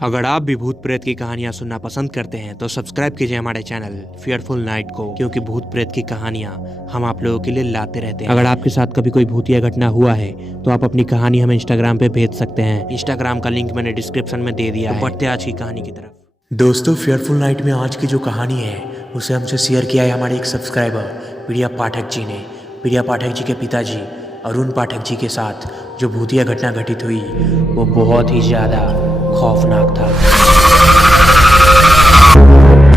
अगर आप भी भूत प्रेत की कहानियां सुनना पसंद करते हैं तो सब्सक्राइब कीजिए हमारे चैनल फियरफुल नाइट को, क्योंकि भूत प्रेत की कहानियां हम आप लोगों के लिए लाते रहते हैं। अगर आपके साथ कभी कोई भूतिया घटना हुआ है तो आप अपनी कहानी हमें इंस्टाग्राम पे भेज सकते हैं। इंस्टाग्राम का लिंक मैंने डिस्क्रिप्शन में दे दिया है। बढ़ते आज की कहानी की तरफ। दोस्तों, फियरफुल नाइट में आज की जो कहानी है उसे हमसे शेयर किया है हमारे एक सब्सक्राइबर प्रिया पाठक जी ने। प्रिया पाठक जी के पिताजी अरुण पाठक जी के साथ जो भूतिया घटना घटित हुई वो बहुत ही ज़्यादा खौफनाक था।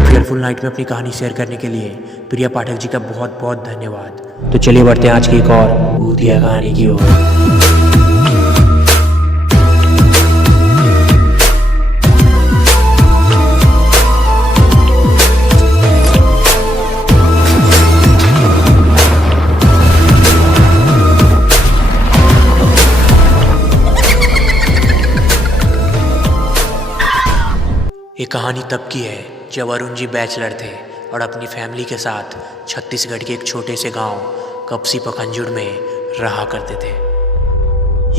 फियरफुल नाइट में अपनी कहानी शेयर करने के लिए प्रिया पाठक जी का बहुत बहुत धन्यवाद। तो चलिए बढ़ते हैं आज की एक और भूतिया कहानी की ओर। ये कहानी तब की है जब अरुण जी बैचलर थे और अपनी फैमिली के साथ छत्तीसगढ़ के एक छोटे से गांव कपसी पखंजुड़ में रहा करते थे।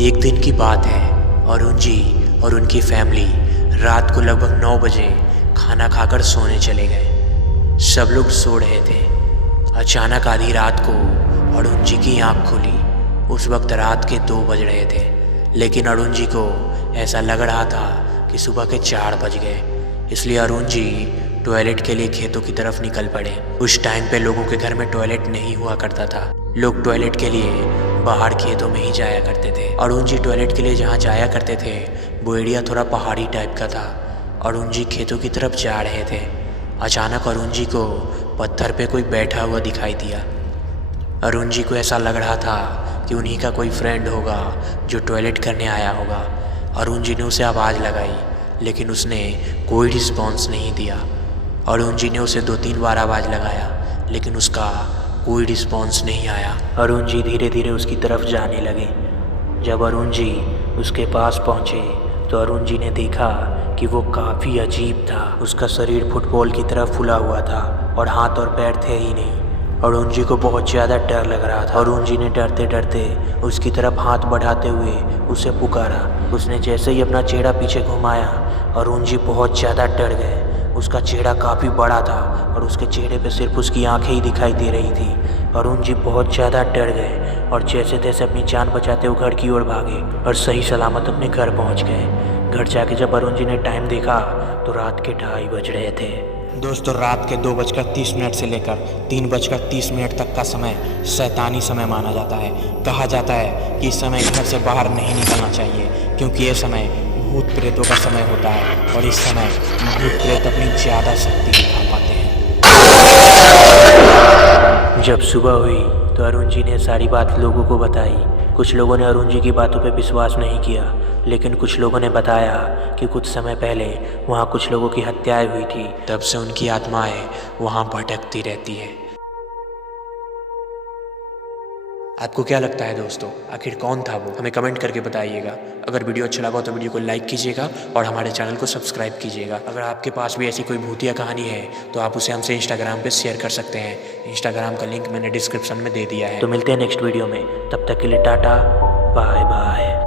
एक दिन की बात है, अरुण जी और उनकी फैमिली रात को लगभग 9 बजे खाना खाकर सोने चले गए। सब लोग सो रहे थे। अचानक आधी रात को अरुण जी की आँख खुली। उस वक्त रात के 2 बज रहे थे, लेकिन अरुण जी को ऐसा लग रहा था कि सुबह के 4 बज गए। इसलिए अरुण जी टॉयलेट के लिए खेतों की तरफ निकल पड़े। उस टाइम पे लोगों के घर में टॉयलेट नहीं हुआ करता था। लोग टॉयलेट के लिए बाहर खेतों में ही जाया करते थे। अरुण जी टॉयलेट के लिए जहाँ जाया करते थे वो एरिया थोड़ा पहाड़ी टाइप का था। अरुण जी खेतों की तरफ जा रहे थे। अचानक अरुण जी को पत्थर पे कोई बैठा हुआ दिखाई दिया। अरुण जी को ऐसा लग रहा था कि उन्हीं का कोई फ्रेंड होगा जो टॉयलेट करने आया होगा। अरुण जी ने उसे आवाज़ लगाई, लेकिन उसने कोई रिस्पॉन्स नहीं दिया। अरुण जी ने उसे 2-3 बार आवाज़ लगाया, लेकिन उसका कोई रिस्पॉन्स नहीं आया। अरुण जी धीरे धीरे उसकी तरफ जाने लगे। जब अरुण जी उसके पास पहुँचे तो अरुण जी ने देखा कि वो काफ़ी अजीब था। उसका शरीर फुटबॉल की तरह फूला हुआ था और हाथ और पैर थे ही नहीं। अरुण जी को बहुत ज़्यादा डर लग रहा था। अरुण जी ने डरते डरते उसकी तरफ हाथ बढ़ाते हुए उसे पुकारा। उसने जैसे ही अपना चेहरा पीछे घुमाया, अरुण जी बहुत ज़्यादा डर गए। उसका चेहरा काफ़ी बड़ा था और उसके चेहरे पे सिर्फ उसकी आंखें ही दिखाई दे रही थी। अरुण जी बहुत ज़्यादा डर गए और जैसे तैसे अपनी जान बचाते हुए घर की ओर भागे और सही सलामत अपने घर पहुँच गए। घर जाके जब अरुण जी ने टाइम देखा तो रात के 2:30 बज रहे थे। दोस्तों, रात के 2:30 से लेकर 3:30 तक का समय शैतानी समय माना जाता है। कहा जाता है कि इस समय घर से बाहर नहीं निकलना चाहिए, क्योंकि ये समय भूत प्रेतों का समय होता है और इस समय भूत प्रेत अपनी ज़्यादा शक्ति दिखा पाते हैं। जब सुबह हुई तो अरुण जी ने सारी बात लोगों को बताई। कुछ लोगों ने अरुण जी की बातों पे विश्वास नहीं किया, लेकिन कुछ लोगों ने बताया कि कुछ समय पहले वहाँ कुछ लोगों की हत्याएं हुई थी। तब से उनकी आत्माएं वहाँ भटकती रहती हैं। आपको क्या लगता है दोस्तों, आखिर कौन था वो? हमें कमेंट करके बताइएगा। अगर वीडियो अच्छा लगा तो वीडियो को लाइक कीजिएगा और हमारे चैनल को सब्सक्राइब कीजिएगा। अगर आपके पास भी ऐसी कोई भूतिया कहानी है तो आप उसे हमसे इंस्टाग्राम पे शेयर कर सकते हैं। इंस्टाग्राम का लिंक मैंने डिस्क्रिप्शन में दे दिया है। तो मिलते हैं नेक्स्ट वीडियो में। तब तक के लिए टाटा, बाय बाय।